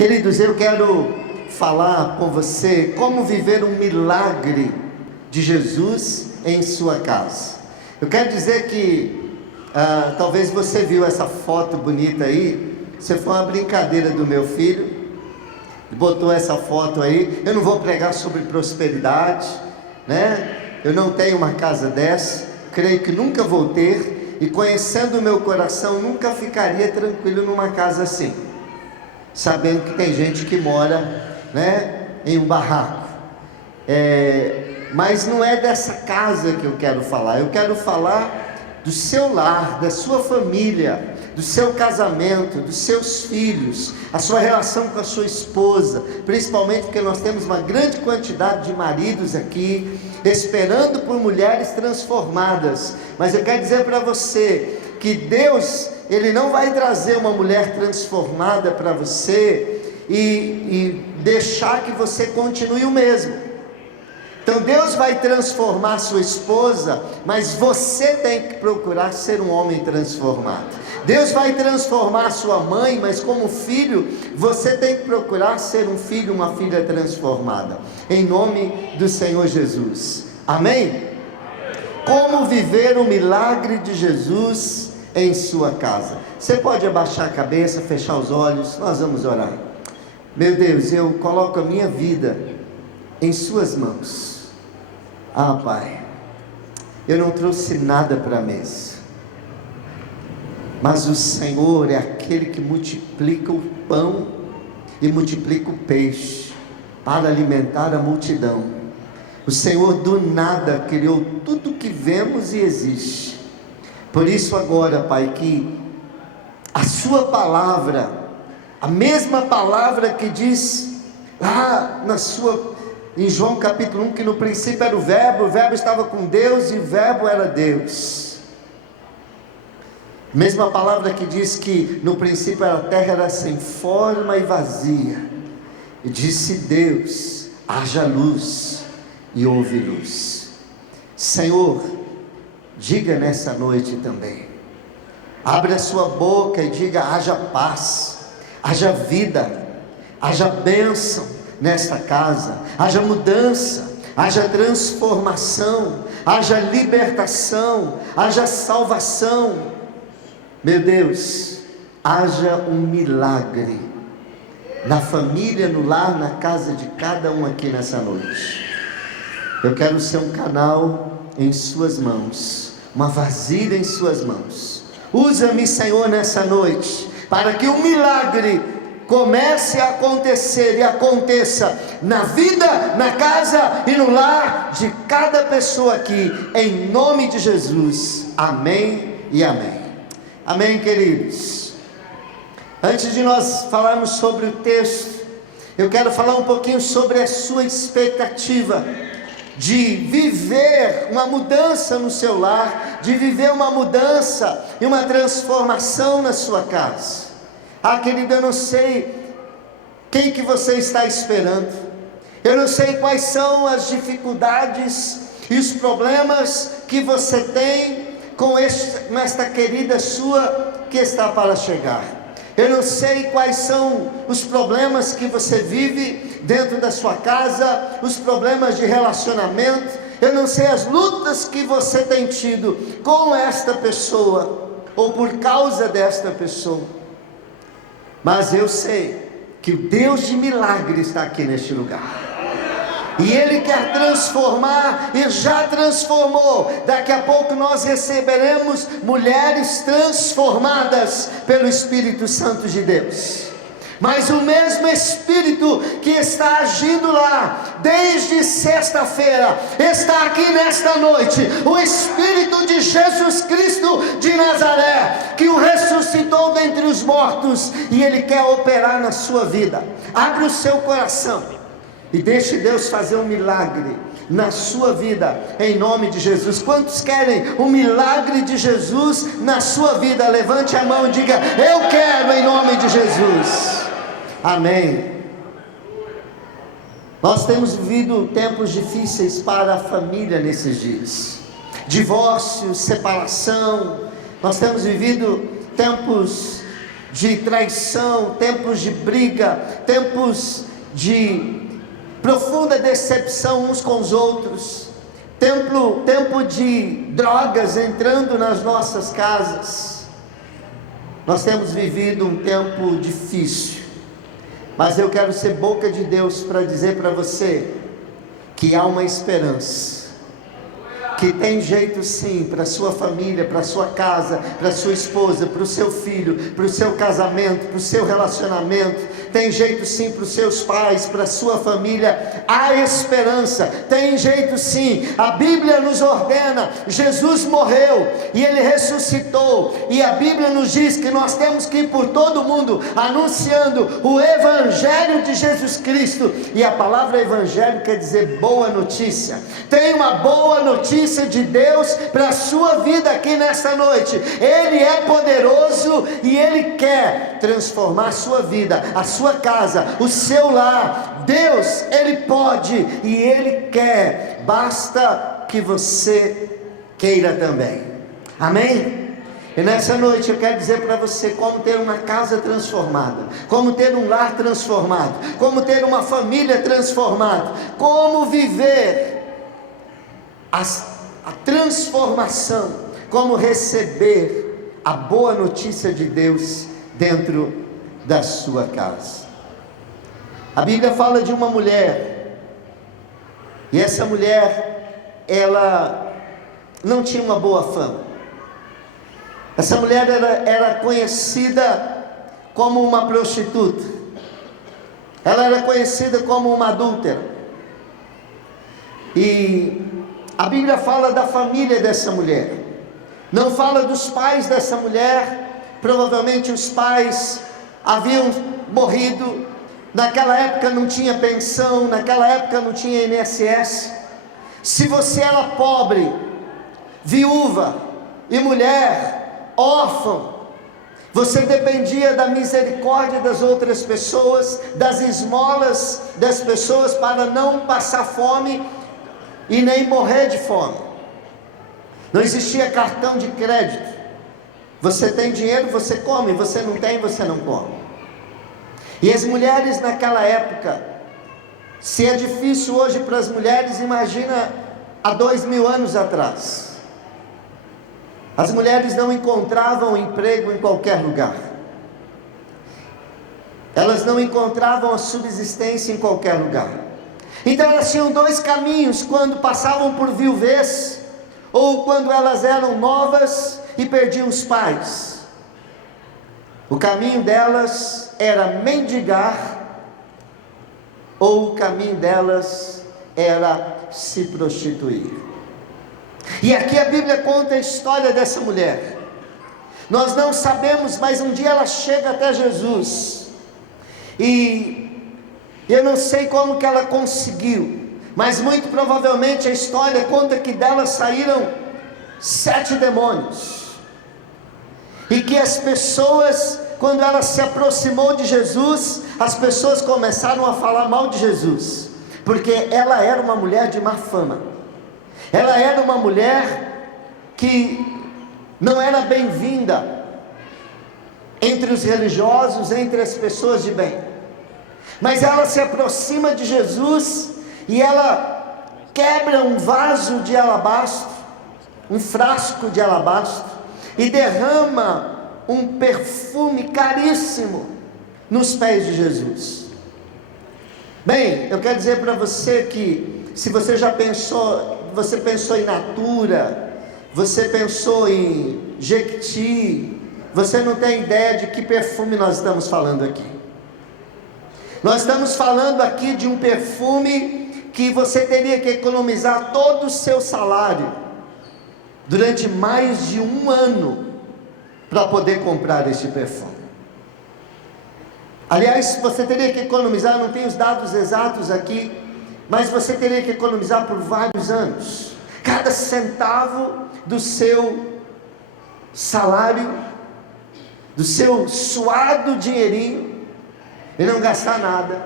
Queridos, eu quero falar com você como viver um milagre de Jesus em sua casa. Eu quero dizer que talvez você viu essa foto bonita aí. Isso foi uma brincadeira do meu filho, botou essa foto aí. Eu não vou pregar sobre prosperidade, né? Eu não tenho uma casa dessa, creio que nunca vou ter, e conhecendo o meu coração, nunca ficaria tranquilo numa casa assim, sabendo que tem gente que mora, né, em um barraco. Mas não é dessa casa que eu quero falar. Eu quero falar do seu lar, da sua família, do seu casamento, dos seus filhos, a sua relação com a sua esposa, principalmente porque nós temos uma grande quantidade de maridos aqui, esperando por mulheres transformadas. Mas eu quero dizer para você que Deus, Ele não vai trazer uma mulher transformada para você e deixar que você continue o mesmo. Então Deus vai transformar sua esposa, mas você tem que procurar ser um homem transformado. Deus vai transformar sua mãe, mas como filho, você tem que procurar ser um filho, uma filha transformada, em nome do Senhor Jesus, amém? Como viver o milagre de Jesus em sua casa? Você pode abaixar a cabeça, fechar os olhos, nós vamos orar. Meu Deus, eu coloco a minha vida em suas mãos. Pai, eu não trouxe nada para a mesa, mas o Senhor é aquele que multiplica o pão e multiplica o peixe para alimentar a multidão. O Senhor do nada criou tudo que vemos e existe. Por isso agora, Pai, que a sua palavra, a mesma palavra que diz lá em João capítulo 1, que no princípio era o verbo estava com Deus e o verbo era Deus. Mesma palavra que diz que no princípio a terra era sem forma e vazia, e disse Deus: haja luz, e houve luz. Senhor, diga nessa noite também, abre a sua boca e diga: haja paz, haja vida, haja bênção nesta casa, haja mudança, haja transformação, haja libertação, haja salvação. Meu Deus, haja um milagre na família, no lar, na casa de cada um aqui nessa noite. Eu quero ser um canal em suas mãos, uma vasilha em suas mãos. Usa-me, Senhor, nessa noite, para que um milagre comece a acontecer e aconteça na vida, na casa e no lar de cada pessoa aqui, em nome de Jesus, amém e amém. Amém, queridos. Antes de nós falarmos sobre o texto, eu quero falar um pouquinho sobre a sua expectativa de viver uma mudança no seu lar, de viver uma mudança e uma transformação na sua casa. Querido, eu não sei quem que você está esperando, eu não sei quais são as dificuldades e os problemas que você tem com esta querida sua que está para chegar. Eu não sei quais são os problemas que você vive dentro da sua casa, os problemas de relacionamento. Eu não sei as lutas que você tem tido com esta pessoa ou por causa desta pessoa. Mas eu sei que o Deus de milagre está aqui neste lugar, e Ele quer transformar, e já transformou. Daqui a pouco nós receberemos mulheres transformadas pelo Espírito Santo de Deus. Mas o mesmo Espírito que está agindo lá desde sexta-feira, está aqui nesta noite. O Espírito de Jesus Cristo de Nazaré, que o ressuscitou dentre os mortos, e Ele quer operar na sua vida. Abre o seu coração e deixe Deus fazer um milagre na sua vida, em nome de Jesus. Quantos querem o milagre de Jesus na sua vida? Levante a mão e diga: eu quero, em nome de Jesus. Amém. Nós temos vivido tempos difíceis para a família nesses dias. Divórcio, separação. Nós temos vivido tempos de traição, tempos de briga, tempos de profunda decepção uns com os outros, tempo de drogas entrando nas nossas casas. Nós temos vivido um tempo difícil, mas eu quero ser boca de Deus para dizer para você que há uma esperança, que tem jeito sim para a sua família, para a sua casa, para a sua esposa, para o seu filho, para o seu casamento, para o seu relacionamento. Tem jeito sim para os seus pais, para a sua família. Há esperança, tem jeito sim. A Bíblia nos ordena, Jesus morreu e Ele ressuscitou, e a Bíblia nos diz que nós temos que ir por todo o mundo anunciando o Evangelho de Jesus Cristo. E a palavra Evangelho quer dizer boa notícia. Tem uma boa notícia de Deus para a sua vida aqui nesta noite. Ele é poderoso e Ele quer transformar a sua vida, a sua casa, o seu lar. Deus, Ele pode e Ele quer, basta que você queira também. Amém? E nessa noite eu quero dizer para você como ter uma casa transformada, como ter um lar transformado, como ter uma família transformada, como viver a transformação, como receber a boa notícia de Deus dentro da sua casa. A Bíblia fala de uma mulher, e essa mulher, ela não tinha uma boa fama. Essa mulher era conhecida como uma prostituta, ela era conhecida como uma adúltera, e a Bíblia fala da família dessa mulher, não fala dos pais dessa mulher. Provavelmente os pais haviam morrido, naquela época não tinha pensão, naquela época não tinha INSS. Se você era pobre, viúva e mulher, órfão, você dependia da misericórdia das outras pessoas, das esmolas das pessoas para não passar fome e nem morrer de fome. Não existia cartão de crédito. Você tem dinheiro, você come. Você não tem, você não come. E as mulheres naquela época, se é difícil hoje para as mulheres, imagina há 2000 anos atrás. As mulheres não encontravam emprego em qualquer lugar. Elas não encontravam a subsistência em qualquer lugar. Então elas tinham dois caminhos quando passavam por viuvez, ou quando elas eram novas e perdiam os pais. O caminho delas era mendigar, ou o caminho delas era se prostituir. E aqui a Bíblia conta a história dessa mulher. Nós não sabemos, mas um dia ela chega até Jesus, e eu não sei como que ela conseguiu, mas muito provavelmente a história conta que dela saíram 7 demônios, e que as pessoas, quando ela se aproximou de Jesus, as pessoas começaram a falar mal de Jesus, porque ela era uma mulher de má fama, ela era uma mulher que não era bem-vinda entre os religiosos, entre as pessoas de bem. Mas ela se aproxima de Jesus e ela quebra um vaso de alabastro, um frasco de alabastro, e derrama um perfume caríssimo nos pés de Jesus. Bem, eu quero dizer para você que se você já pensou, você pensou em Natura, você pensou em Jequiti, você não tem ideia de que perfume nós estamos falando aqui. Nós estamos falando aqui de um perfume que você teria que economizar todo o seu salário durante mais de 1 ano para poder comprar este perfume. Aliás, você teria que economizar, não tenho os dados exatos aqui, mas você teria que economizar por vários anos. Cada centavo do seu salário, do seu suado dinheirinho, e não gastar nada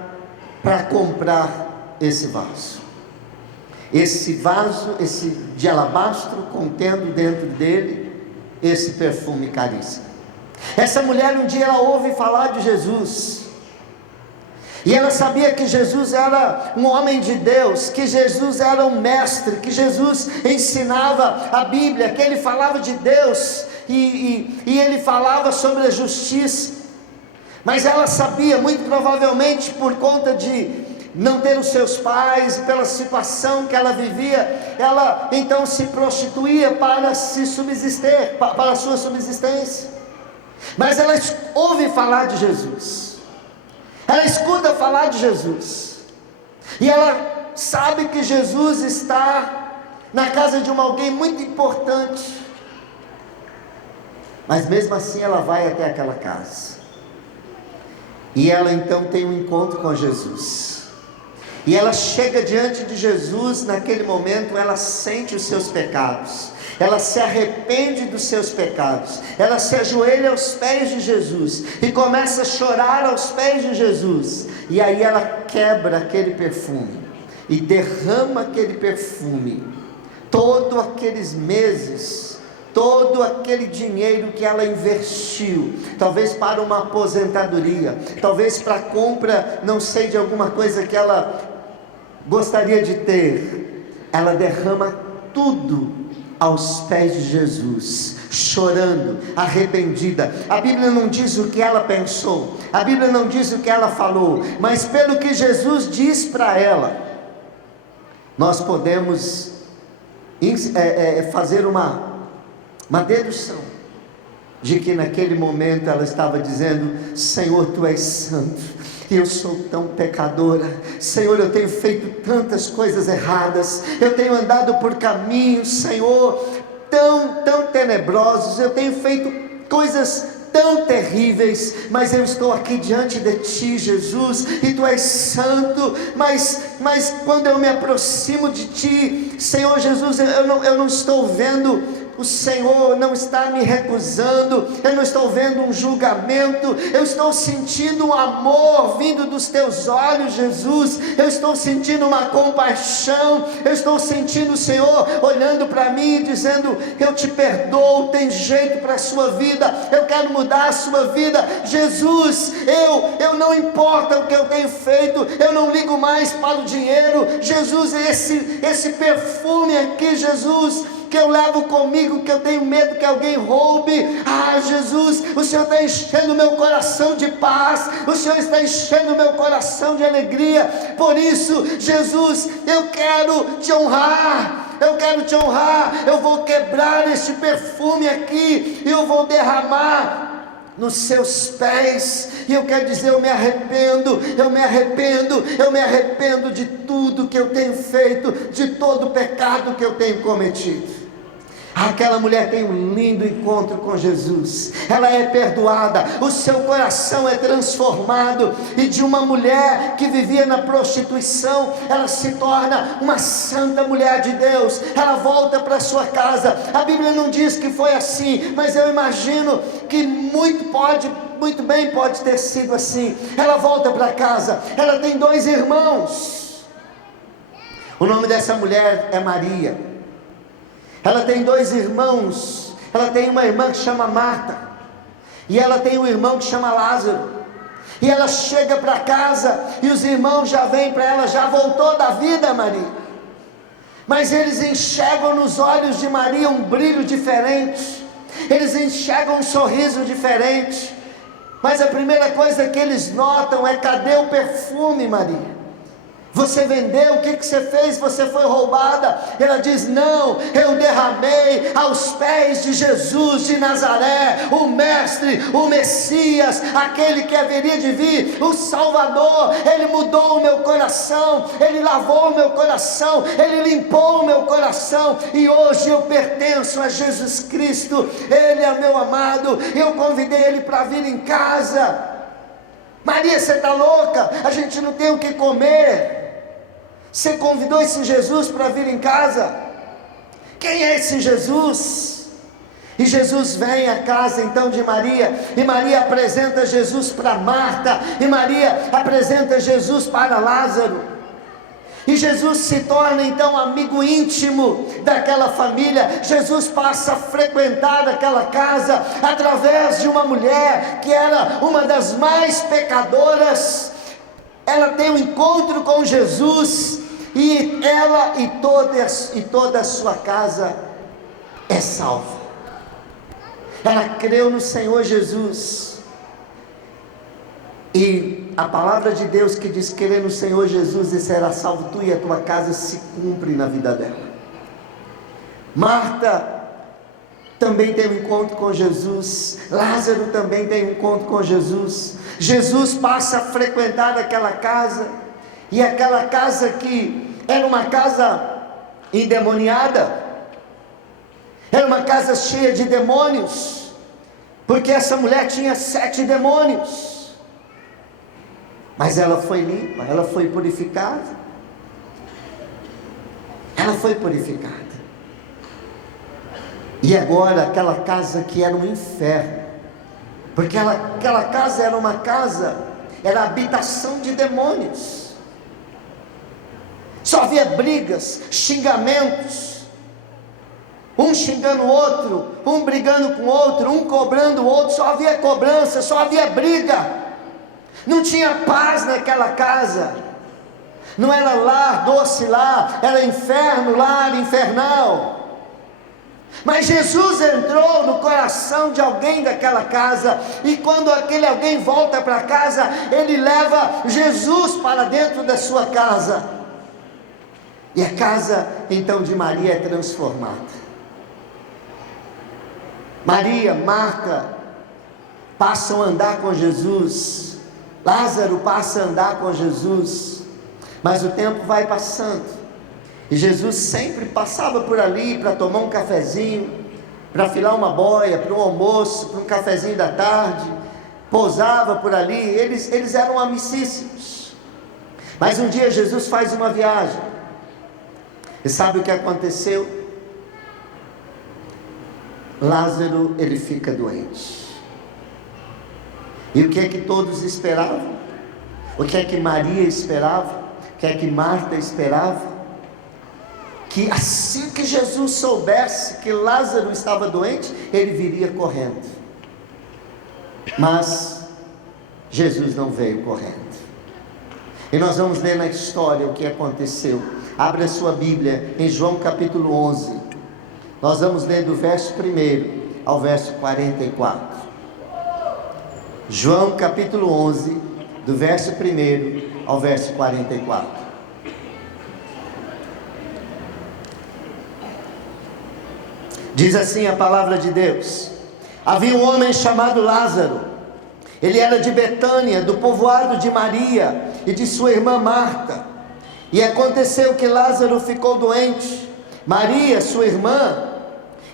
para comprar esse vaso. Esse vaso, esse de alabastro, contendo dentro dele esse perfume caríssimo. Essa mulher um dia ela ouve falar de Jesus, e ela sabia que Jesus era um homem de Deus, que Jesus era um mestre, que Jesus ensinava a Bíblia, que ele falava de Deus, e ele falava sobre a justiça. Mas ela sabia, muito provavelmente por conta de não ter os seus pais, pela situação que ela vivia, ela então se prostituía para se subsistir, para a sua subsistência. Mas ela ouve falar de Jesus, ela escuta falar de Jesus, e ela sabe que Jesus está na casa de alguém muito importante. Mas mesmo assim ela vai até aquela casa, e ela então tem um encontro com Jesus. E ela chega diante de Jesus. Naquele momento ela sente os seus pecados, ela se arrepende dos seus pecados, ela se ajoelha aos pés de Jesus e começa a chorar aos pés de Jesus. E aí ela quebra aquele perfume e derrama aquele perfume. Todos aqueles meses, todo aquele dinheiro que ela investiu, talvez para uma aposentadoria, talvez para a compra, não sei, de alguma coisa que ela gostaria de ter, ela derrama tudo aos pés de Jesus, chorando, arrependida. A Bíblia não diz o que ela pensou, a Bíblia não diz o que ela falou, mas pelo que Jesus diz para ela, nós podemos fazer uma dedução de que naquele momento ela estava dizendo: Senhor, Tu és santo, e eu sou tão pecadora. Senhor, eu tenho feito tantas coisas erradas, eu tenho andado por caminhos, Senhor, tão tenebrosos, eu tenho feito coisas tão terríveis, mas eu estou aqui diante de Ti, Jesus, e Tu és santo, mas quando eu me aproximo de Ti, Senhor Jesus, eu não estou vendo, o Senhor não está me recusando, eu não estou vendo um julgamento, eu estou sentindo um amor vindo dos Teus olhos, Jesus, eu estou sentindo uma compaixão, eu estou sentindo o Senhor olhando para mim e dizendo: eu te perdoo, tem jeito para a sua vida, eu quero mudar a sua vida, Jesus, eu não importa o que eu tenho feito, eu não ligo mais para o dinheiro, Jesus, esse perfume aqui, Jesus, que eu levo comigo, que eu tenho medo que alguém roube, Jesus, o Senhor está enchendo o meu coração de paz, o Senhor está enchendo o meu coração de alegria. Por isso, Jesus, eu quero Te honrar, eu vou quebrar este perfume aqui, e eu vou derramar nos Seus pés, e eu quero dizer: eu me arrependo de tudo que eu tenho feito, de todo o pecado que eu tenho cometido. Aquela mulher tem um lindo encontro com Jesus, ela é perdoada, o seu coração é transformado, e de uma mulher que vivia na prostituição, ela se torna uma santa mulher de Deus, ela volta para sua casa. A Bíblia não diz que foi assim, mas eu imagino que muito bem pode ter sido assim. Ela volta para casa, ela tem 2 irmãos, o nome dessa mulher é Maria. Ela tem 2 irmãos, ela tem uma irmã que chama Marta, e ela tem um irmão que chama Lázaro. E ela chega para casa, e os irmãos já vêm para ela: já voltou da vida, Maria? Mas eles enxergam nos olhos de Maria um brilho diferente, eles enxergam um sorriso diferente. Mas a primeira coisa que eles notam é: cadê o perfume, Maria? Você vendeu, o que você fez? Você foi roubada. Ela diz: não, eu derramei aos pés de Jesus de Nazaré, o Mestre, o Messias, aquele que haveria de vir, o Salvador. Ele mudou o meu coração, Ele lavou o meu coração, Ele limpou o meu coração, e hoje eu pertenço a Jesus Cristo. Ele é meu amado, eu convidei Ele para vir em casa. Maria, você está louca? A gente não tem o que comer. Você convidou esse Jesus para vir em casa? Quem é esse Jesus? E Jesus vem à casa então de Maria, e Maria apresenta Jesus para Marta, e Maria apresenta Jesus para Lázaro. E Jesus se torna então amigo íntimo daquela família. Jesus passa a frequentar aquela casa através de uma mulher que era uma das mais pecadoras. Ela tem um encontro com Jesus e ela e toda a sua casa é salva. Ela creu no Senhor Jesus. E a palavra de Deus que diz: crer no Senhor Jesus e será salvo tu e a tua casa, se cumpre na vida dela. Marta também tem um encontro com Jesus. Lázaro também tem um encontro com Jesus. Jesus passa a frequentar aquela casa, e aquela casa que era uma casa endemoniada, era uma casa cheia de demônios, porque essa mulher tinha 7 demônios. Mas ela foi limpa, ela foi purificada. Ela foi purificada. E agora aquela casa que era um inferno, porque aquela casa era uma casa, era a habitação de demônios. Só havia brigas, xingamentos, um xingando o outro, um brigando com o outro, um cobrando o outro. Só havia cobrança, só havia briga. Não tinha paz naquela casa. Não era lar, doce lar, era inferno, lar infernal. Mas Jesus entrou no coração de alguém daquela casa, e quando aquele alguém volta para casa, ele leva Jesus para dentro da sua casa, e a casa então de Maria é transformada. Maria, Marta passam a andar com Jesus, Lázaro passa a andar com Jesus, mas o tempo vai passando, e Jesus sempre passava por ali para tomar um cafezinho, para filar uma boia, para um almoço, para um cafezinho da tarde, pousava por ali. Eles eram amicíssimos. Mas um dia Jesus faz uma viagem, e sabe o que aconteceu? Lázaro, ele fica doente. E o que é que todos esperavam? O que é que Maria esperava? O que é que Marta esperava? Que assim que Jesus soubesse que Lázaro estava doente, ele viria correndo. Mas Jesus não veio correndo. E nós vamos ler na história o que aconteceu. Abra a sua Bíblia em João capítulo 11. Nós vamos ler do verso 1 ao verso 44. João capítulo 11, do verso 1 ao verso 44. Diz assim a palavra de Deus: havia um homem chamado Lázaro. Ele era de Betânia, do povoado de Maria e de sua irmã Marta. E aconteceu que Lázaro ficou doente. Maria, sua irmã,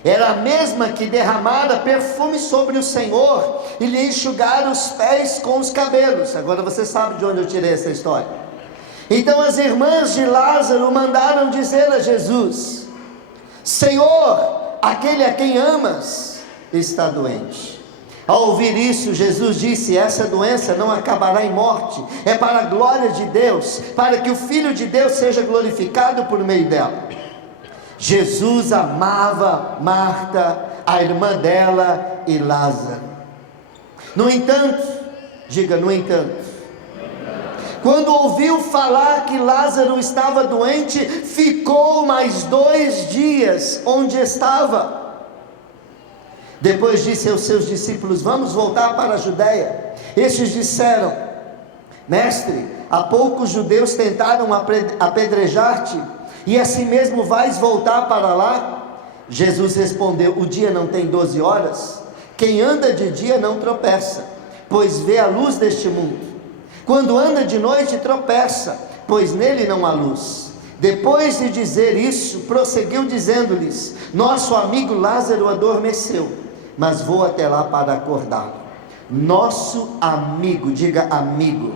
era a mesma que derramara perfume sobre o Senhor e lhe enxugara os pés com os cabelos. Agora você sabe de onde eu tirei essa história. Então as irmãs de Lázaro mandaram dizer a Jesus: Senhor, aquele a quem amas está doente. Ao ouvir isso, Jesus disse: essa doença não acabará em morte, é para a glória de Deus, para que o Filho de Deus seja glorificado por meio dela. Jesus amava Marta, a irmã dela, e Lázaro. No entanto, diga no entanto, quando ouviu falar que Lázaro estava doente, ficou mais 2 dias onde estava. Depois disse aos seus discípulos: vamos voltar para a Judéia. Estes disseram: Mestre, há pouco os judeus tentaram apedrejar-te, e assim mesmo vais voltar para lá? Jesus respondeu: o dia não tem 12 horas? Quem anda de dia não tropeça, pois vê a luz deste mundo. Quando anda de noite tropeça, pois nele não há luz. Depois de dizer isso, prosseguiu dizendo-lhes: nosso amigo Lázaro adormeceu, mas vou até lá para acordá-lo. Nosso amigo, diga amigo.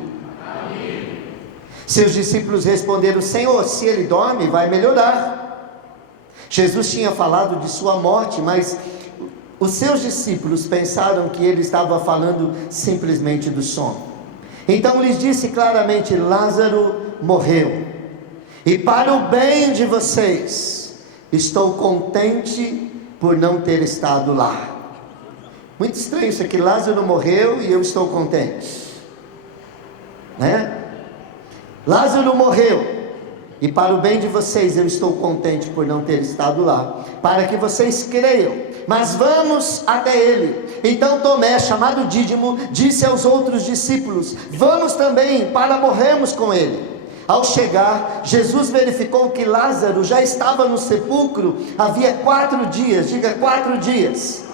Seus discípulos responderam: Senhor, se ele dorme, vai melhorar. Jesus tinha falado de sua morte, mas os seus discípulos pensaram que ele estava falando simplesmente do sono. Então lhes disse claramente: Lázaro morreu. E para o bem de vocês, estou contente por não ter estado lá. Muito estranho isso aqui, Lázaro morreu e eu estou contente, né? Lázaro morreu, e para o bem de vocês eu estou contente por não ter estado lá, para que vocês creiam, mas vamos até ele. Então Tomé, chamado Dídimo, disse aos outros discípulos: vamos também para morrermos com ele. Ao chegar, Jesus verificou que Lázaro já estava no sepulcro havia 4 dias, diga 4 dias.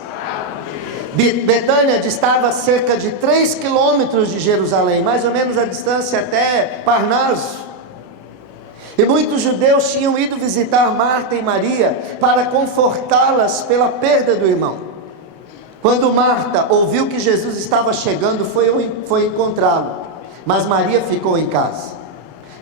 Betânia distava a cerca de 3 quilômetros de Jerusalém, mais ou menos a distância até Parnaso. E muitos judeus tinham ido visitar Marta e Maria para confortá-las pela perda do irmão. Quando Marta ouviu que Jesus estava chegando, foi encontrá-lo, mas Maria ficou em casa.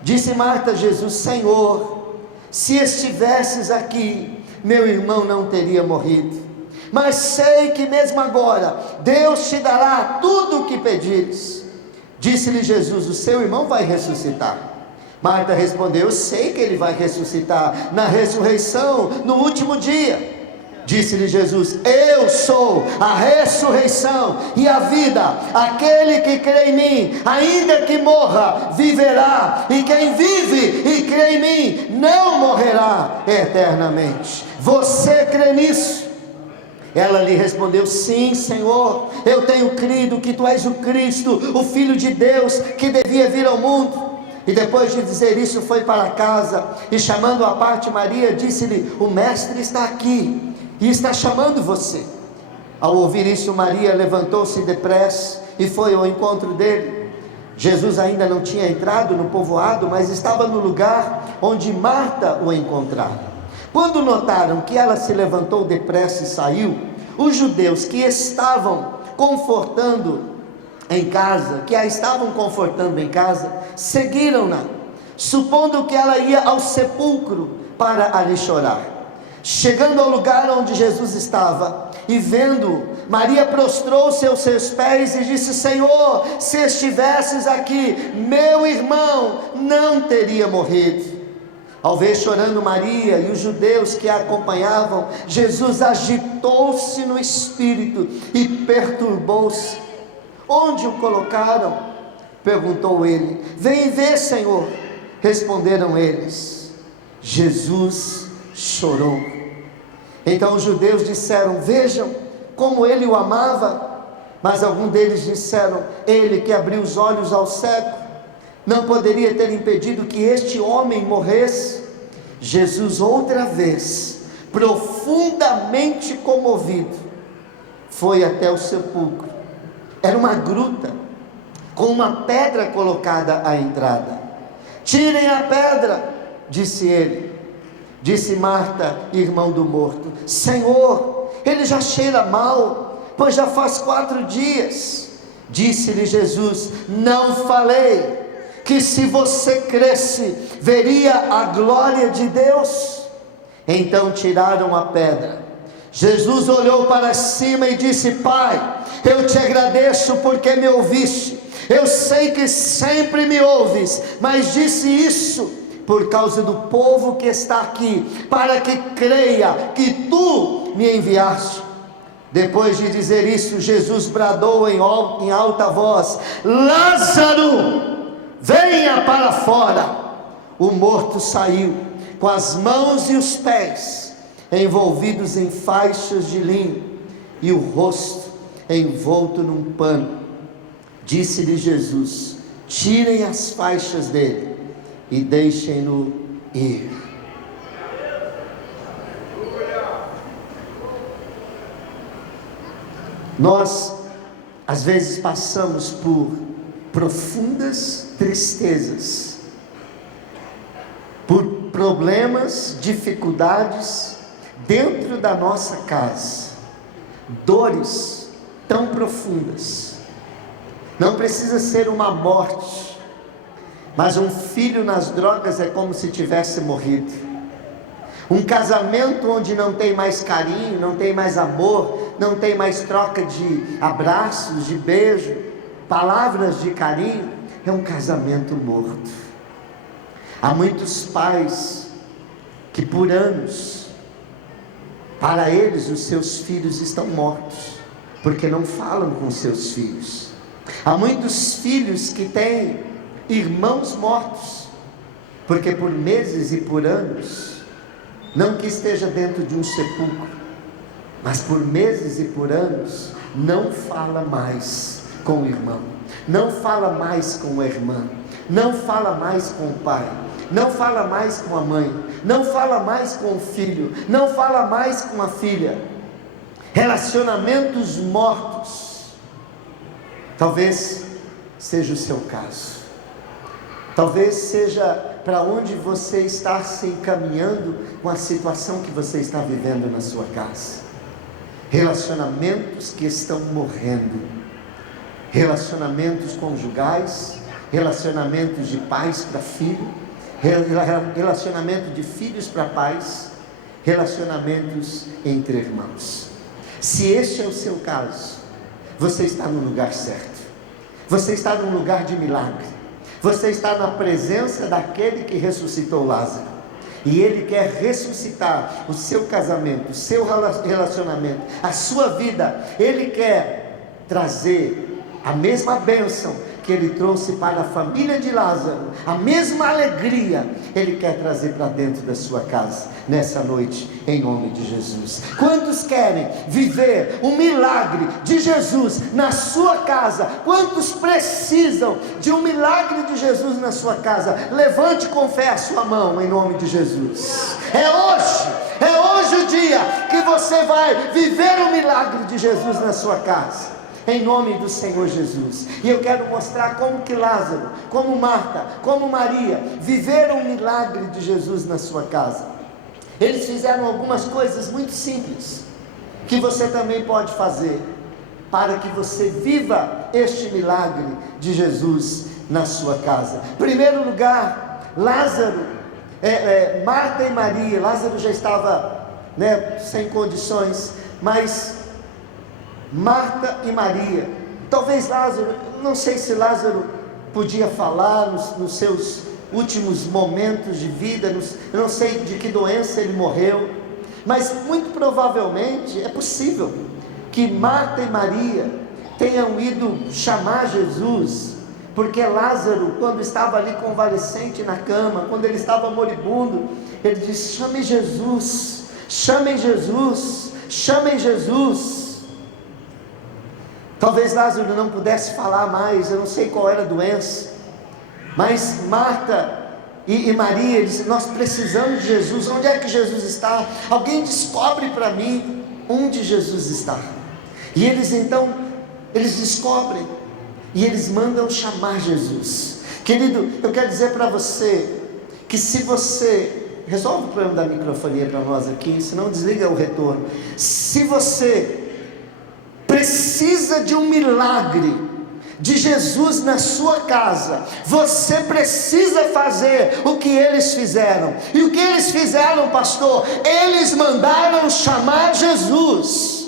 Disse Marta a Jesus: Senhor, se estivesses aqui, meu irmão não teria morrido. Mas sei que mesmo agora Deus te dará tudo o que pedires. Disse-lhe Jesus: o seu irmão vai ressuscitar. Marta respondeu: eu sei que ele vai ressuscitar na ressurreição, no último dia. Disse-lhe Jesus: eu sou a ressurreição e a vida. Aquele que crê em mim, ainda que morra, viverá. E quem vive e crê em mim, não morrerá eternamente. Você crê nisso? Ela lhe respondeu: sim, Senhor, eu tenho crido que tu és o Cristo, o Filho de Deus, que devia vir ao mundo. E depois de dizer isso, foi para casa, e chamando à parte Maria, disse-lhe: o mestre está aqui e está chamando você. Ao ouvir isso, Maria levantou-se depressa e foi ao encontro dele. Jesus ainda não tinha entrado no povoado, mas estava no lugar onde Marta o encontrara. Quando notaram que ela se levantou depressa e saiu, os judeus que estavam confortando em casa, seguiram-na, supondo que ela ia ao sepulcro para ali chorar. Chegando ao lugar onde Jesus estava e vendo, Maria prostrou-se aos seus pés e disse: Senhor, se estivesses aqui, meu irmão não teria morrido. Ao ver chorando Maria e os judeus que a acompanhavam, Jesus agitou-se no espírito e perturbou-se. Onde o colocaram? Perguntou ele. Vem ver, Senhor. Responderam eles. Jesus chorou. Então os judeus disseram: vejam como ele o amava. Mas alguns deles disseram: ele que abriu os olhos ao cego não poderia ter impedido que este homem morresse? Jesus, outra vez, profundamente comovido, foi até o sepulcro. Era uma gruta com uma pedra colocada à entrada. Tirem a pedra, disse ele. Disse Marta, irmão do morto: Senhor, ele já cheira mal, pois já faz 4 dias. Disse-lhe Jesus: não falei que se você cresce, veria a glória de Deus? Então tiraram a pedra. Jesus olhou para cima e disse: Pai, eu te agradeço porque me ouviste. Eu sei que sempre me ouves, mas disse isso por causa do povo que está aqui, para que creia que tu me enviaste. Depois de dizer isso, Jesus bradou em alta voz: Lázaro, venha para fora. O morto saiu, com as mãos e os pés envolvidos em faixas de linho, e o rosto envolto num pano. Disse-lhe Jesus: tirem as faixas dele e deixem-no ir. Nós, às vezes, passamos por profundas tristezas, por problemas, dificuldades dentro da nossa casa, dores tão profundas. Não precisa ser uma morte, mas um filho nas drogas é como se tivesse morrido. Um casamento onde não tem mais carinho, não tem mais amor, não tem mais troca de abraços, de beijo, palavras de carinho, é um casamento morto. Há muitos pais que por anos, para eles os seus filhos estão mortos, porque não falam com seus filhos. Há muitos filhos que têm irmãos mortos, porque por meses e por anos, não que esteja dentro de um sepulcro, mas por meses e por anos, não fala mais com o irmão, não fala mais com a irmã, não fala mais com o pai, não fala mais com a mãe, não fala mais com o filho, não fala mais com a filha. Relacionamentos mortos. Talvez seja o seu caso, talvez seja para onde você está se encaminhando com a situação que você está vivendo na sua casa. Relacionamentos que estão morrendo, relacionamentos conjugais, relacionamentos de pais para filho, relacionamento de filhos para pais, relacionamentos entre irmãos. Se este é o seu caso, você está no lugar certo, você está num lugar de milagre, você está na presença daquele que ressuscitou Lázaro, e ele quer ressuscitar o seu casamento, o seu relacionamento, a sua vida. Ele quer trazer a mesma bênção que ele trouxe para a família de Lázaro, a mesma alegria, ele quer trazer para dentro da sua casa, nessa noite, em nome de Jesus. Quantos querem viver o milagre de Jesus na sua casa? Quantos precisam de um milagre de Jesus na sua casa? Levante com fé a sua mão, em nome de Jesus. É hoje o dia que você vai viver o milagre de Jesus na sua casa, em nome do Senhor Jesus. E eu quero mostrar como que Lázaro, como Marta, como Maria viveram o milagre de Jesus na sua casa. Eles fizeram algumas coisas muito simples, que você também pode fazer, para que você viva este milagre de Jesus na sua casa. Em primeiro lugar, Marta e Maria. Lázaro já estava, sem condições, mas Marta e Maria, talvez Lázaro, não sei se Lázaro podia falar nos seus últimos momentos de vida, eu não sei de que doença ele morreu, mas muito provavelmente é possível que Marta e Maria tenham ido chamar Jesus, porque Lázaro, quando estava ali convalescente na cama, quando ele estava moribundo, ele disse: chamem Jesus, chamem Jesus, chamem Jesus. Talvez Lázaro não pudesse falar mais, eu não sei qual era a doença, mas Marta e Maria disseram: nós precisamos de Jesus. Onde é que Jesus está? Alguém descobre para mim onde Jesus está. E eles descobrem, e eles mandam chamar Jesus. Querido, eu quero dizer para você, que se você, resolve o problema da microfonia para nós aqui, senão desliga o retorno. Se você precisa de um milagre de Jesus na sua casa, você precisa fazer o que eles fizeram. E o que eles fizeram, pastor? Eles mandaram chamar Jesus.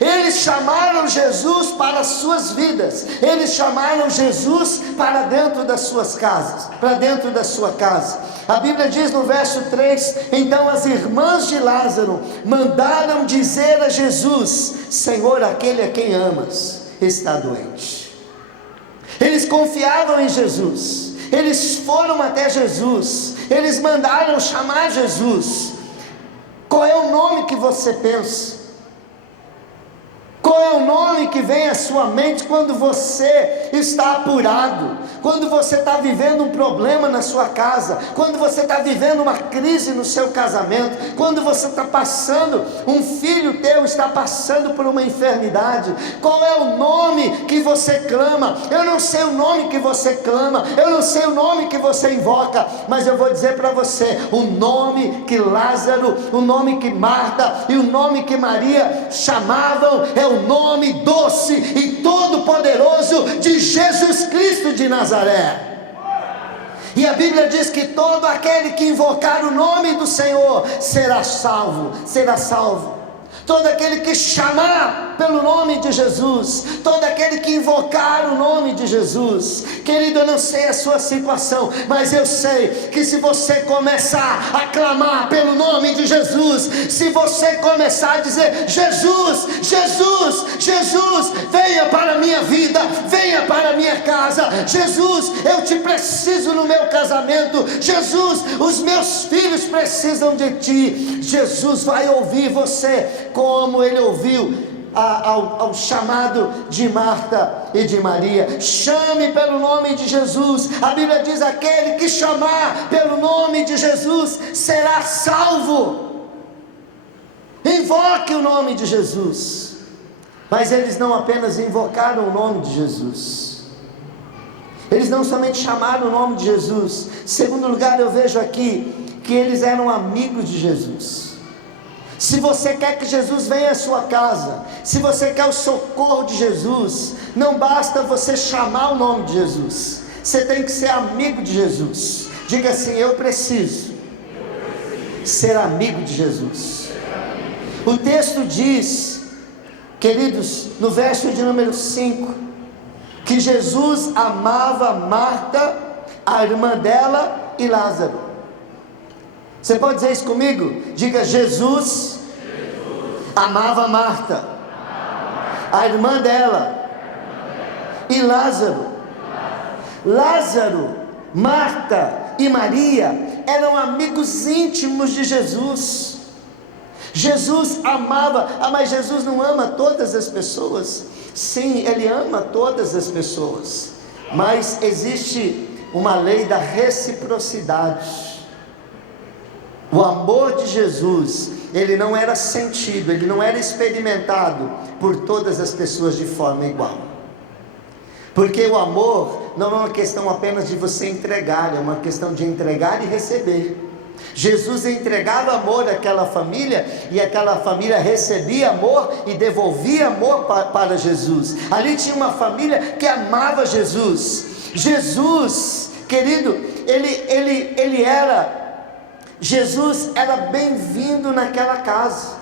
Eles chamaram Jesus para as suas vidas, eles chamaram Jesus para dentro das suas casas, para dentro da sua casa. A Bíblia diz no verso 3: então as irmãs de Lázaro mandaram dizer a Jesus: Senhor, aquele a quem amas está doente. Eles confiavam em Jesus, eles foram até Jesus, eles mandaram chamar Jesus. Qual é o nome que você pensa? Qual é o nome que vem à sua mente quando você está apurado, quando você está vivendo um problema na sua casa, quando você está vivendo uma crise no seu casamento, quando você está passando, um filho teu está passando por uma enfermidade? Qual é o nome que você clama? Eu não sei o nome que você clama, eu não sei o nome que você invoca, mas eu vou dizer para você, o nome que Lázaro, o nome que Marta e o nome que Maria chamavam é o nome doce e todo poderoso de Jesus Cristo de Nazaré. E a Bíblia diz que todo aquele que invocar o nome do Senhor será salvo, será salvo. Todo aquele que chamar pelo nome de Jesus, todo aquele que invocar o nome de Jesus. Querido, eu não sei a sua situação, mas eu sei que se você começar a clamar pelo nome de Jesus, se você começar a dizer: Jesus, Jesus, Jesus, venha para a minha vida, venha para a minha casa, Jesus, eu te preciso no meu casamento, Jesus, os meus filhos precisam de ti. Jesus vai ouvir você, como ele ouviu ao chamado de Marta e de Maria. Chame pelo nome de Jesus. A Bíblia diz: aquele que chamar pelo nome de Jesus será salvo. Invoque o nome de Jesus. Mas eles não apenas invocaram o nome de Jesus, eles não somente chamaram o nome de Jesus. Em segundo lugar, eu vejo aqui que eles eram amigos de Jesus. Se você quer que Jesus venha à sua casa, se você quer o socorro de Jesus, não basta você chamar o nome de Jesus, você tem que ser amigo de Jesus. Diga assim: eu preciso ser amigo de Jesus. O texto diz, queridos, no verso de número 5, que Jesus amava Marta, a irmã dela, e Lázaro. Você pode dizer isso comigo? Diga: Jesus amava Marta, a irmã dela, e Lázaro. Lázaro, Marta e Maria eram amigos íntimos de Jesus. Jesus amava. Mas Jesus não ama todas as pessoas? Sim, Ele ama todas as pessoas, mas existe uma lei da reciprocidade. O amor de Jesus, ele não era sentido, ele não era experimentado por todas as pessoas de forma igual. Porque o amor não é uma questão apenas de você entregar, é uma questão de entregar e receber. Jesus entregava amor àquela família, e aquela família recebia amor e devolvia amor para Jesus. Ali tinha uma família que amava Jesus. Jesus, querido, Jesus era bem-vindo naquela casa.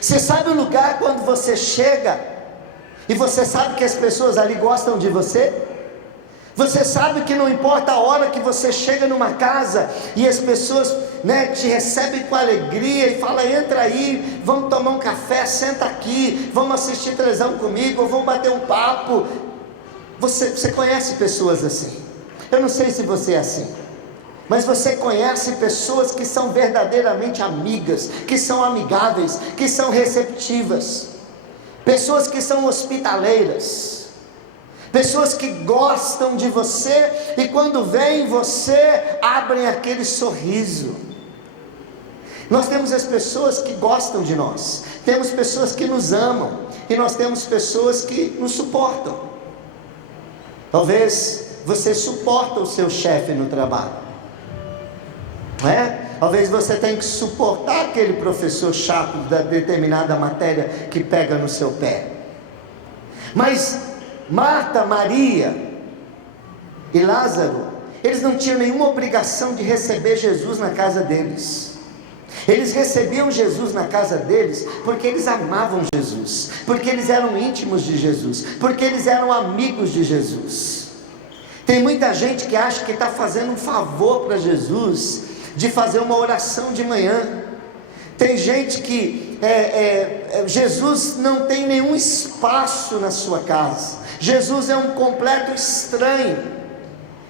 Você sabe o lugar quando você chega e você sabe que as pessoas ali gostam de você? Você sabe que não importa a hora que você chega numa casa e as pessoas, te recebem com alegria e falam: entra aí, vamos tomar um café, senta aqui, vamos assistir televisão comigo, ou vamos bater um papo. Você conhece pessoas assim? Eu não sei se você é assim, mas você conhece pessoas que são verdadeiramente amigas, que são amigáveis, que são receptivas, pessoas que são hospitaleiras, pessoas que gostam de você, e quando veem você, abrem aquele sorriso. Nós temos as pessoas que gostam de nós, temos pessoas que nos amam, e nós temos pessoas que nos suportam. Talvez você suporta o seu chefe no trabalho, não é? Talvez você tenha que suportar aquele professor chato da determinada matéria que pega no seu pé. Mas Marta, Maria e Lázaro, eles não tinham nenhuma obrigação de receber Jesus na casa deles. Eles recebiam Jesus na casa deles porque eles amavam Jesus, porque eles eram íntimos de Jesus, porque eles eram amigos de Jesus. Tem muita gente que acha que está fazendo um favor para Jesus de fazer uma oração de manhã. Tem gente que Jesus não tem nenhum espaço na sua casa. Jesus é um completo estranho.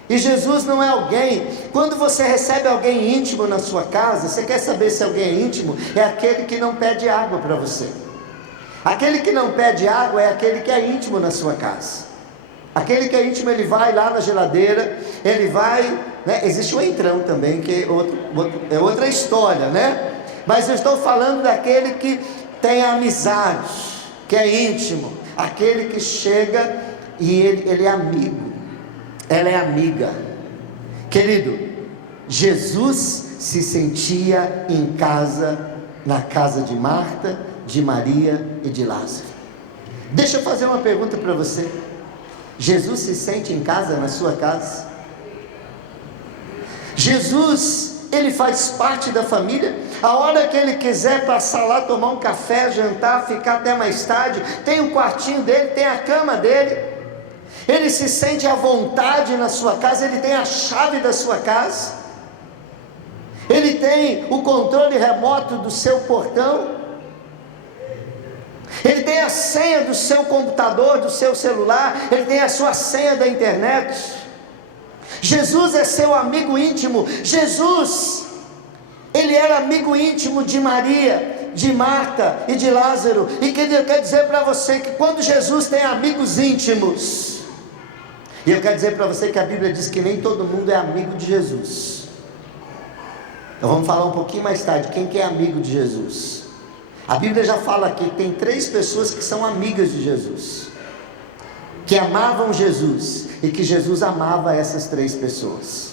E Jesus não é alguém. Quando você recebe alguém íntimo na sua casa, você quer saber se alguém é íntimo? É aquele que não pede água para você. Aquele que não pede água é aquele que é íntimo na sua casa. Aquele que é íntimo, ele vai lá na geladeira, ele vai, existe o entrão também, que é outra história, mas eu estou falando daquele que tem amizade, que é íntimo, aquele que chega e ele é amigo, ela é amiga. Querido, Jesus se sentia em casa, na casa de Marta, de Maria e de Lázaro. Deixa eu fazer uma pergunta para você: Jesus se sente em casa na sua casa? Jesus, ele faz parte da família. A hora que ele quiser passar lá, tomar um café, jantar, ficar até mais tarde, tem o quartinho dele, tem a cama dele. Ele se sente à vontade na sua casa, ele tem a chave da sua casa, ele tem o controle remoto do seu portão, ele tem a senha do seu computador, do seu celular, ele tem a sua senha da internet. Jesus é seu amigo íntimo. Jesus, ele era amigo íntimo de Maria, de Marta e de Lázaro. E eu quero dizer para você que quando Jesus tem amigos íntimos, e eu quero dizer para você que a Bíblia diz que nem todo mundo é amigo de Jesus. Então vamos falar um pouquinho mais tarde, quem que é amigo de Jesus? A Bíblia já fala aqui que tem 3 pessoas que são amigas de Jesus, que amavam Jesus, e que Jesus amava essas 3 pessoas.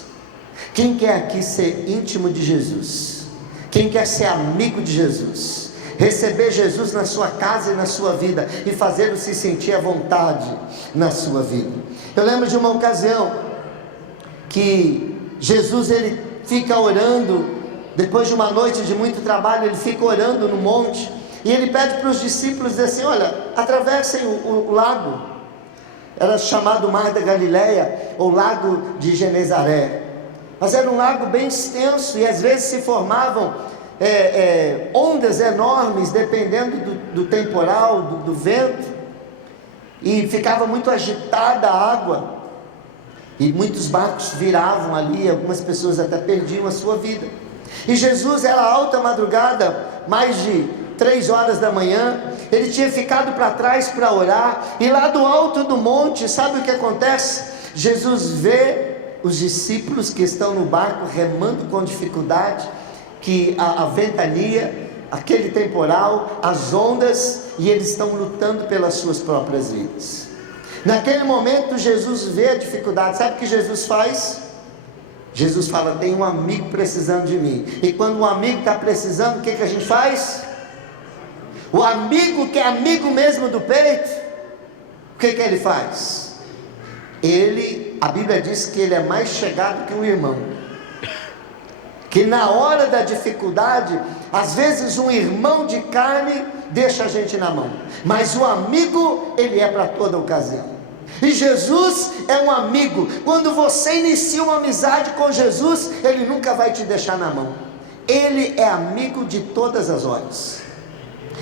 Quem quer aqui ser íntimo de Jesus? Quem quer ser amigo de Jesus? Receber Jesus na sua casa e na sua vida, e fazê-lo se sentir à vontade na sua vida. Eu lembro de uma ocasião, que Jesus, ele fica orando, depois de uma noite de muito trabalho, ele fica orando no monte, e ele pede para os discípulos, diz assim: olha, atravessem o lago. Era chamado Mar da Galileia, ou Lago de Genezaré, mas era um lago bem extenso, e às vezes se formavam ondas enormes, dependendo do temporal, do vento, e ficava muito agitada a água, e muitos barcos viravam ali, algumas pessoas até perdiam a sua vida. E Jesus, era alta madrugada, mais de 3 horas da manhã, ele tinha ficado para trás para orar, e lá do alto do monte, sabe o que acontece? Jesus vê os discípulos que estão no barco remando com dificuldade, que a ventania, aquele temporal, as ondas, e eles estão lutando pelas suas próprias vidas. Naquele momento Jesus vê a dificuldade, sabe o que Jesus faz? Jesus fala: tem um amigo precisando de mim. E quando um amigo está precisando, o que a gente faz? O amigo que é amigo mesmo do peito, o que ele faz? A Bíblia diz que ele é mais chegado que um irmão, que na hora da dificuldade, às vezes um irmão de carne deixa a gente na mão, mas o amigo, ele é para toda ocasião. E Jesus é um amigo. Quando você inicia uma amizade com Jesus, ele nunca vai te deixar na mão. Ele é amigo de todas as horas.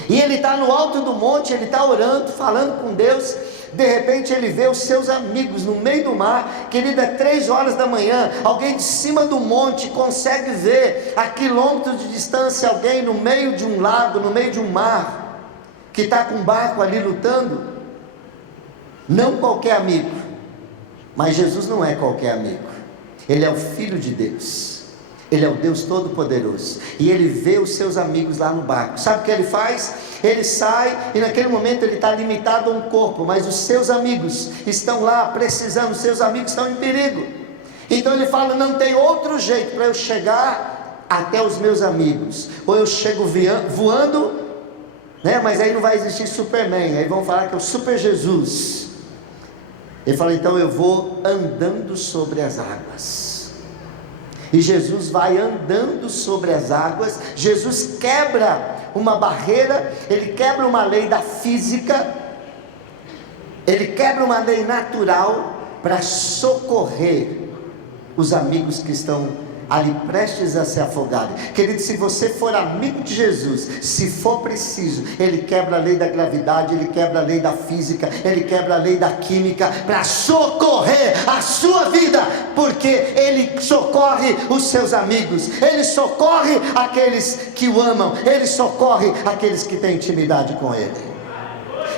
E ele está no alto do monte, ele está orando, falando com Deus. De repente ele vê os seus amigos no meio do mar. Querido, é 3 horas da manhã, alguém de cima do monte consegue ver a quilômetros de distância alguém no meio de um lago, no meio de um mar, que está com um barco ali lutando. Não qualquer amigo, mas Jesus não é qualquer amigo. Ele é o Filho de Deus, ele é o Deus Todo-Poderoso, e ele vê os seus amigos lá no barco. Sabe o que ele faz? Ele sai, e naquele momento ele está limitado a um corpo, mas os seus amigos estão lá precisando, os seus amigos estão em perigo. Então ele fala: não tem outro jeito para eu chegar até os meus amigos, ou eu chego voando, né? Mas aí não vai existir Superman, aí vão falar que é o Super Jesus. Ele fala: então eu vou andando sobre as águas. E Jesus vai andando sobre as águas. Jesus quebra uma barreira, ele quebra uma lei da física, ele quebra uma lei natural para socorrer os amigos que estão ali prestes a se afogarem. Querido, se você for amigo de Jesus, se for preciso, ele quebra a lei da gravidade, ele quebra a lei da física, ele quebra a lei da química para socorrer a sua vida, porque ele socorre os seus amigos, ele socorre aqueles que o amam, ele socorre aqueles que têm intimidade com ele.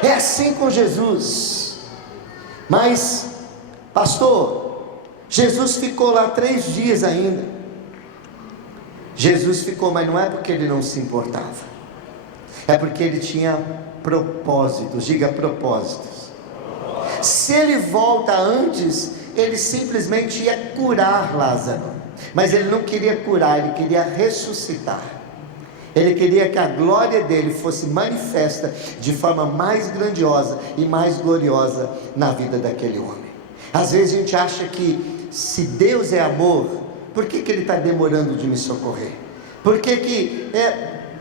É assim com Jesus. Mas, pastor, Jesus ficou lá 3 dias ainda. Jesus ficou, mas não é porque ele não se importava, é porque ele tinha propósitos. Diga: propósitos. Se ele volta antes, ele simplesmente ia curar Lázaro, mas ele não queria curar, ele queria ressuscitar. Ele queria que a glória dele fosse manifesta de forma mais grandiosa e mais gloriosa na vida daquele homem. Às vezes a gente acha que se Deus é amor, por que ele está demorando de me socorrer? Por que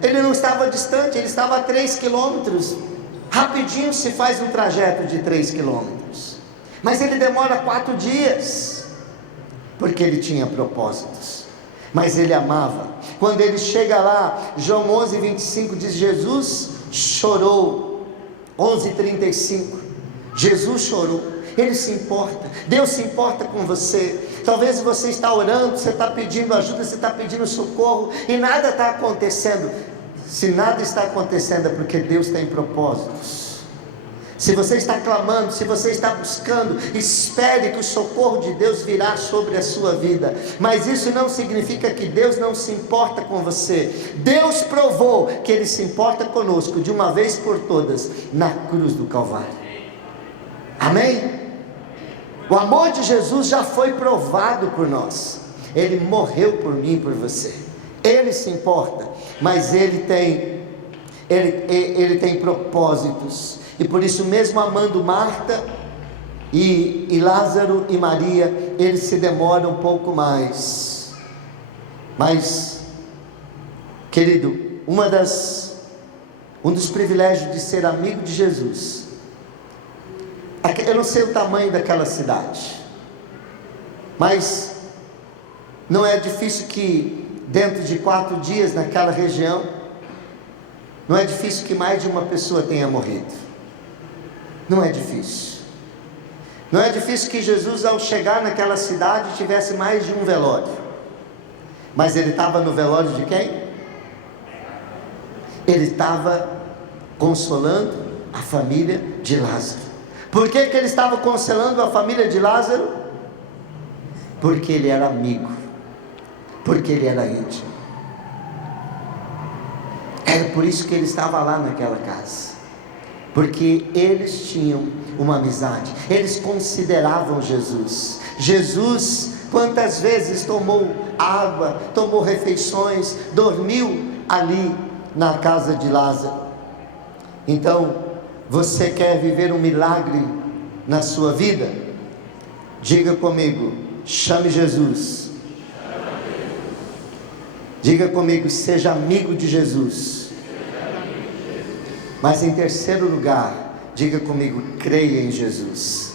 ele não estava distante, ele estava a 3 quilômetros, rapidinho se faz um trajeto de 3 quilômetros, mas ele demora 4 dias, porque ele tinha propósitos, mas ele amava. Quando ele chega lá, João 11:25 diz: Jesus chorou. 11:35, Jesus chorou. Ele se importa, Deus se importa com você. Talvez você está orando, você está pedindo ajuda, você está pedindo socorro e nada está acontecendo. Se nada está acontecendo é porque Deus tem propósitos. Se você está clamando, se você está buscando, espere que o socorro de Deus virá sobre a sua vida. Mas isso não significa que Deus não se importa com você. Deus provou que Ele se importa conosco de uma vez por todas na cruz do Calvário. Amém? O amor de Jesus já foi provado por nós. Ele morreu por mim e por você. Ele se importa, mas Ele tem propósitos. E por isso, mesmo amando Marta e Lázaro e Maria, Ele se demora um pouco mais. Mas, querido, um dos privilégios de ser amigo de Jesus, eu não sei o tamanho daquela cidade, mas não é difícil que dentro de 4 dias naquela região, não é difícil que mais de uma pessoa tenha morrido. Não é difícil. Não é difícil que Jesus, ao chegar naquela cidade, tivesse mais de um velório. Mas Ele estava no velório de quem? Ele estava consolando a família de Lázaro. Por que Ele estava consolando a família de Lázaro? Porque Ele era amigo, porque Ele era íntimo. Era por isso que Ele estava lá naquela casa, porque eles tinham uma amizade, eles consideravam Jesus. Jesus quantas vezes tomou água, tomou refeições, dormiu ali na casa de Lázaro. Então, você quer viver um milagre na sua vida? Diga comigo: chame Jesus. Diga comigo: seja amigo de Jesus. Mas em terceiro lugar, diga comigo: creia em Jesus.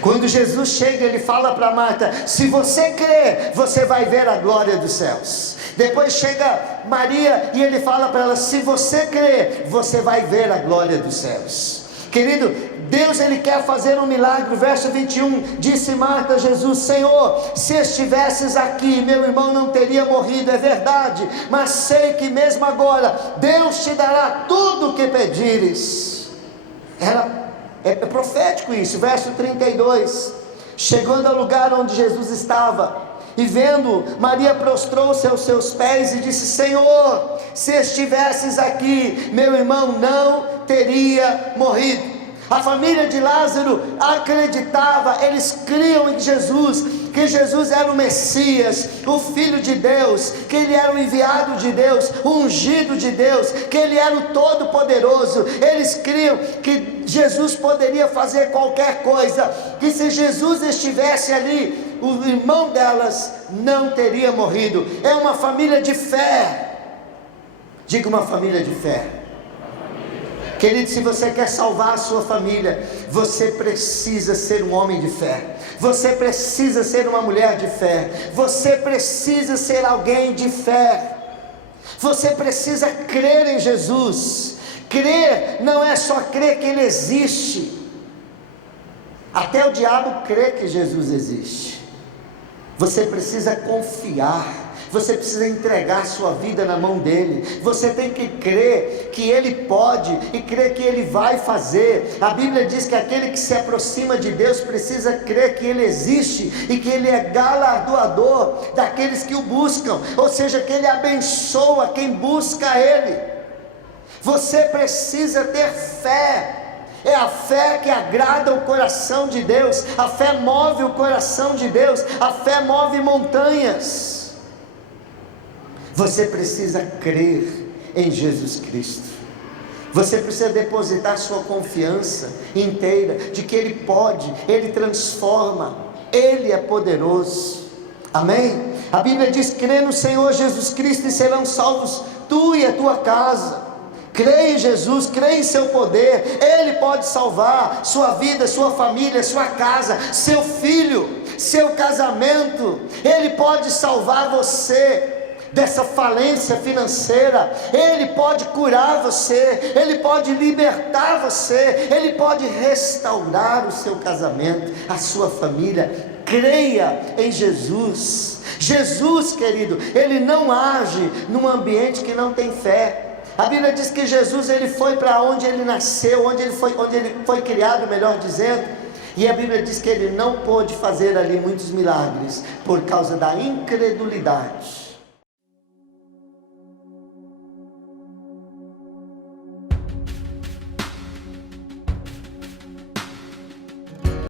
Quando Jesus chega, Ele fala para Marta: se você crer, você vai ver a glória dos céus. Depois chega Maria e Ele fala para ela: se você crer, você vai ver a glória dos céus. Querido, Deus, Ele quer fazer um milagre. Verso 21, disse Marta a Jesus: Senhor, se estivesses aqui, meu irmão não teria morrido. É verdade, mas sei que mesmo agora Deus te dará tudo o que pedires. É profético isso. Verso 32, chegando ao lugar onde Jesus estava e vendo, Maria prostrou-se aos seus pés e disse: Senhor, se estivesses aqui, meu irmão não teria morrido. A família de Lázaro acreditava, eles criam em Jesus, que Jesus era o Messias, o Filho de Deus, que Ele era o enviado de Deus, o ungido de Deus, que Ele era o Todo-Poderoso. Eles criam que Jesus poderia fazer qualquer coisa, que se Jesus estivesse ali, o irmão delas não teria morrido. É uma família de fé. Diga: uma família de fé. Querido, se você quer salvar a sua família, você precisa ser um homem de fé. Você precisa ser uma mulher de fé. Você precisa ser alguém de fé. Você precisa crer em Jesus. Crer não é só crer que Ele existe. Até o diabo crê que Jesus existe. Você precisa confiar. Você precisa entregar sua vida na mão dEle. Você tem que crer que Ele pode e crer que Ele vai fazer. A Bíblia diz que aquele que se aproxima de Deus precisa crer que Ele existe e que Ele é galardoador daqueles que o buscam, ou seja, que Ele abençoa quem busca Ele. Você precisa ter fé. É a fé que agrada o coração de Deus. A fé move o coração de Deus. A fé move montanhas. Você precisa crer em Jesus Cristo. Você precisa depositar sua confiança inteira de que Ele pode, Ele transforma, Ele é poderoso. Amém? A Bíblia diz: crê no Senhor Jesus Cristo e serão salvos tu e a tua casa. Crê em Jesus, crê em seu poder. Ele pode salvar sua vida, sua família, sua casa, seu filho, seu casamento. Ele pode salvar você dessa falência financeira. Ele pode curar você, Ele pode libertar você, Ele pode restaurar o seu casamento, a sua família. Creia em Jesus. Jesus, querido, Ele não age num ambiente que não tem fé. A Bíblia diz que Jesus, Ele foi para onde Ele nasceu, onde ele foi criado, melhor dizendo. E a Bíblia diz que Ele não pôde fazer ali muitos milagres, por causa da incredulidade.